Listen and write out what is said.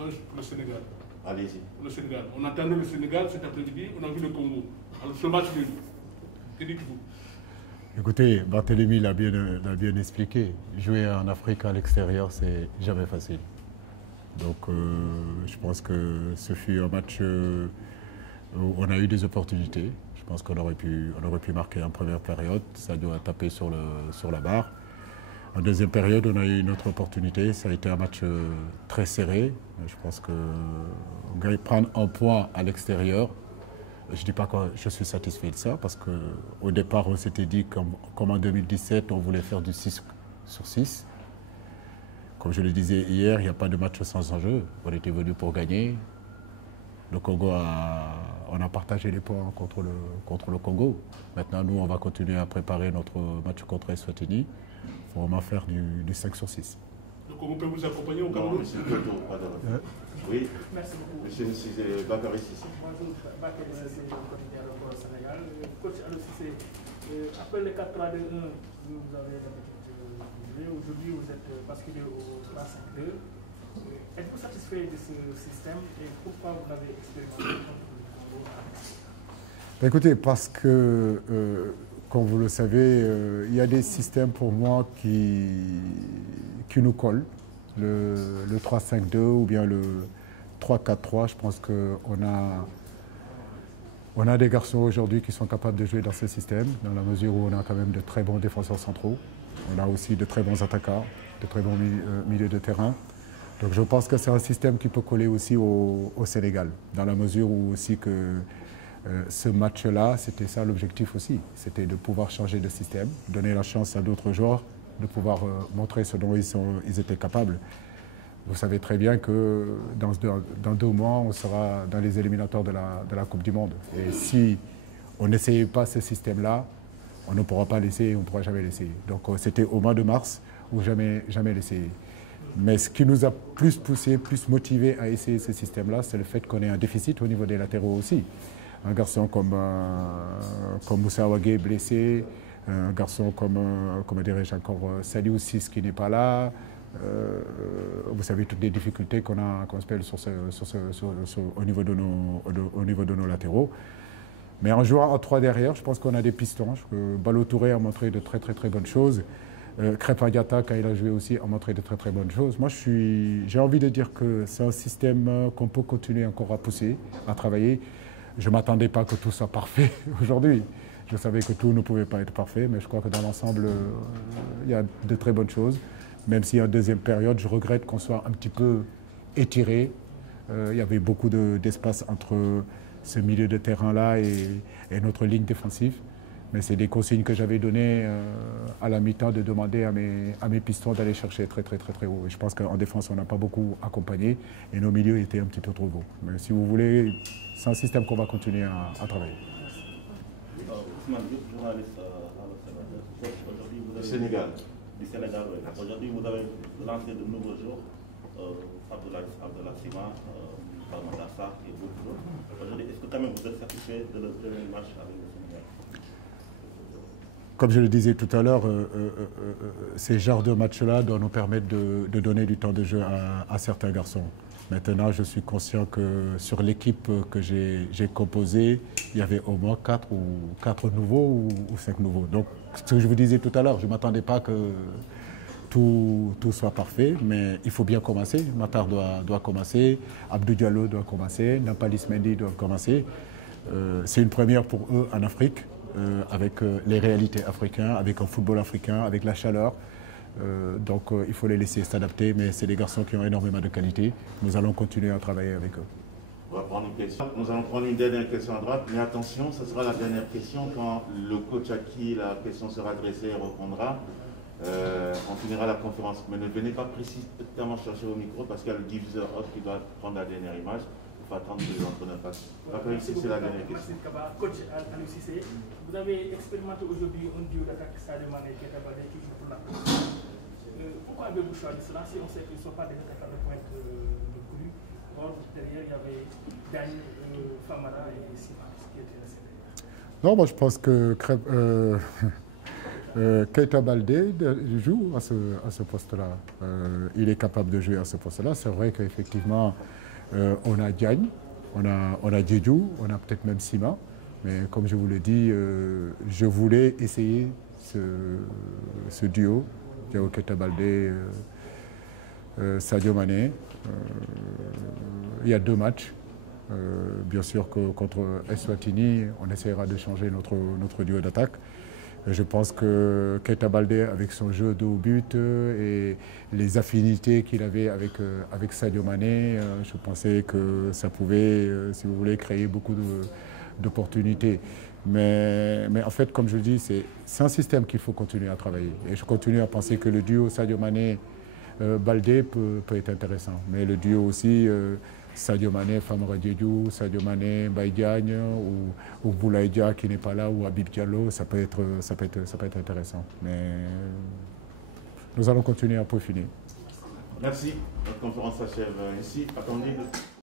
Non, le Sénégal. Allez-y. Le Sénégal. On attendait le Sénégal cet après-midi, on a vu le Congo. Alors ce match nul, que dites-vous? Écoutez, Barthélémy l'a bien expliqué. Jouer en Afrique à l'extérieur, c'est jamais facile. Donc je pense que ce fut un match où on a eu des opportunités. Je pense qu'on aurait pu marquer en première période. Sadio a tapé sur la barre. En deuxième période, on a eu une autre opportunité. Ça a été un match très serré. Je pense que prendre un point à l'extérieur, je ne dis pas que je suis satisfait de ça, parce qu'au départ, on s'était dit, comme en 2017, on voulait faire du 6 sur 6. Comme je le disais hier, il n'y a pas de match sans enjeu. On était venu pour gagner. Le Congo on a partagé les points contre le Congo. Maintenant, nous, on va continuer à préparer notre match contre Eswatini. Il faut vraiment faire du 5 sur 6. Le Congo peut vous accompagner au Cameroun? Monsieur Toto, pas de refus. Oui. Merci beaucoup. Monsieur Bakary Cissé. Bonjour, Bakary Cissé, quotidien au Sénégal. Coach Aliou Cissé, après le 4-3-2-1, vous avez l'habitude de jouer. Aujourd'hui, vous êtes basculé au 3-5-2. Êtes-vous satisfait de ce système et pourquoi vous l'avez expérimenté contre le Congo? Écoutez, parce que, comme vous le savez, il y a des systèmes pour moi qui nous collent. Le 3-5-2 ou bien le 3-4-3, je pense qu'on a des garçons aujourd'hui qui sont capables de jouer dans ce système, dans la mesure où on a quand même de très bons défenseurs centraux. On a aussi de très bons attaquants, de très bons milieux de terrain. Donc je pense que c'est un système qui peut coller aussi au Sénégal, dans la mesure où aussi que ce match-là, c'était ça l'objectif aussi. C'était de pouvoir changer de système, donner la chance à d'autres joueurs de pouvoir montrer ce dont ils étaient capables. Vous savez très bien que dans 2 mois, on sera dans les éliminatoires de la Coupe du Monde. Et si on n'essayait pas ce système-là, on ne pourra pas l'essayer, on ne pourra jamais l'essayer. Donc c'était au mois de mars où jamais l'essayer. Mais ce qui nous a plus poussé, plus motivé à essayer ce système-là, c'est le fait qu'on ait un déficit au niveau des latéraux aussi. Un garçon comme Moussa Ouagé blessé, un garçon comme dirais-je encore, Saliou Ciss qui n'est pas là. Vous savez toutes les difficultés qu'on se au niveau de nos latéraux. Mais en jouant en 3 derrière, je pense qu'on a des pistons. Ballo Touré a montré de très bonnes choses. Krépin Diatta, quand il a joué aussi, a montré de très bonnes choses. Moi, j'ai envie de dire que c'est un système qu'on peut continuer encore à pousser, à travailler. Je ne m'attendais pas que tout soit parfait aujourd'hui. Je savais que tout ne pouvait pas être parfait, mais je crois que dans l'ensemble, il y a de très bonnes choses. Même si en deuxième période, je regrette qu'on soit un petit peu étiré. Il y avait beaucoup d'espace entre ce milieu de terrain-là et notre ligne défensive. Mais c'est des consignes que j'avais données à la mi-temps de demander à mes pistons d'aller chercher très haut. Et je pense qu'en défense, on n'a pas beaucoup accompagné et nos milieux étaient un petit peu trop gros. Mais si vous voulez, c'est un système qu'on va continuer à travailler. Ousmane Diop, journaliste à l'Observateur. Aujourd'hui, vous avez... Du Sénégal, oui. Aujourd'hui, vous avez lancé de nouveaux jours. Abdallah Sima, Bamada Sarr et d'autres. Aujourd'hui, est-ce que quand même vous êtes satisfait de leur premier match avec le Sénégal? Comme je le disais tout à l'heure, ces genres de matchs-là doivent nous permettre de donner du temps de jeu à certains garçons. Maintenant, je suis conscient que sur l'équipe que j'ai composée, il y avait au moins 4 nouveaux ou 5 nouveaux. Donc, ce que je vous disais tout à l'heure, je ne m'attendais pas que tout soit parfait, mais il faut bien commencer. Matar doit commencer, Abdou Diallo doit commencer, Nampalys Mendy doit commencer. C'est une première pour eux en Afrique, avec les réalités africaines, avec un football africain, avec la chaleur. Donc il faut les laisser s'adapter, mais c'est des garçons qui ont énormément de qualité. Nous allons continuer à travailler avec eux. On va prendre une question. Nous allons prendre une dernière question à droite, mais attention, ce sera la dernière question. Quand le coach à qui la question sera adressée répondra, on finira la conférence. Mais ne venez pas précisément chercher au micro parce qu'il y a le diffuseur hot qui doit prendre la dernière image. Il faut attendre que les entraîneurs passent. C'est la dernière question. Coach Aliou Cissé, vous avez expérimenté aujourd'hui un duo d'attaque Sadio Mané qui joue pour la France. Pourquoi avez-vous choisi cela si on sait qu'ils ne sont pas des attaquants de pointe de cru? Or, derrière, il y avait Dani, Famara et Sima qui étaient restés derrière. Non, moi je pense que Keita Baldé joue à ce poste-là. Il est capable de jouer à ce poste-là. C'est vrai qu'effectivement, on a Diagne, on a Diédhiou, on a peut-être même Sima. Mais comme je vous l'ai dit, je voulais essayer ce duo, Diao Keita Baldé, Sadio Mané. Il y a 2 matchs. Bien sûr que contre Eswatini, on essaiera de changer notre duo d'attaque. Je pense que Keita Baldé, avec son jeu de haut but et les affinités qu'il avait avec Sadio Mané, je pensais que ça pouvait, si vous voulez, créer beaucoup d'opportunités. Mais en fait, comme je le dis, c'est un système qu'il faut continuer à travailler. Et je continue à penser que le duo Sadio Mané-Baldé peut être intéressant. Mais le duo aussi Sadio Mané, Famara Diédhiou, Sadio Mané, Mbaye Diagne ou Boulaye Dia qui n'est pas là ou Habib Diallo, ça peut être intéressant. Mais nous allons continuer à peaufiner. Merci. Notre conférence s'achève ici. Attendez.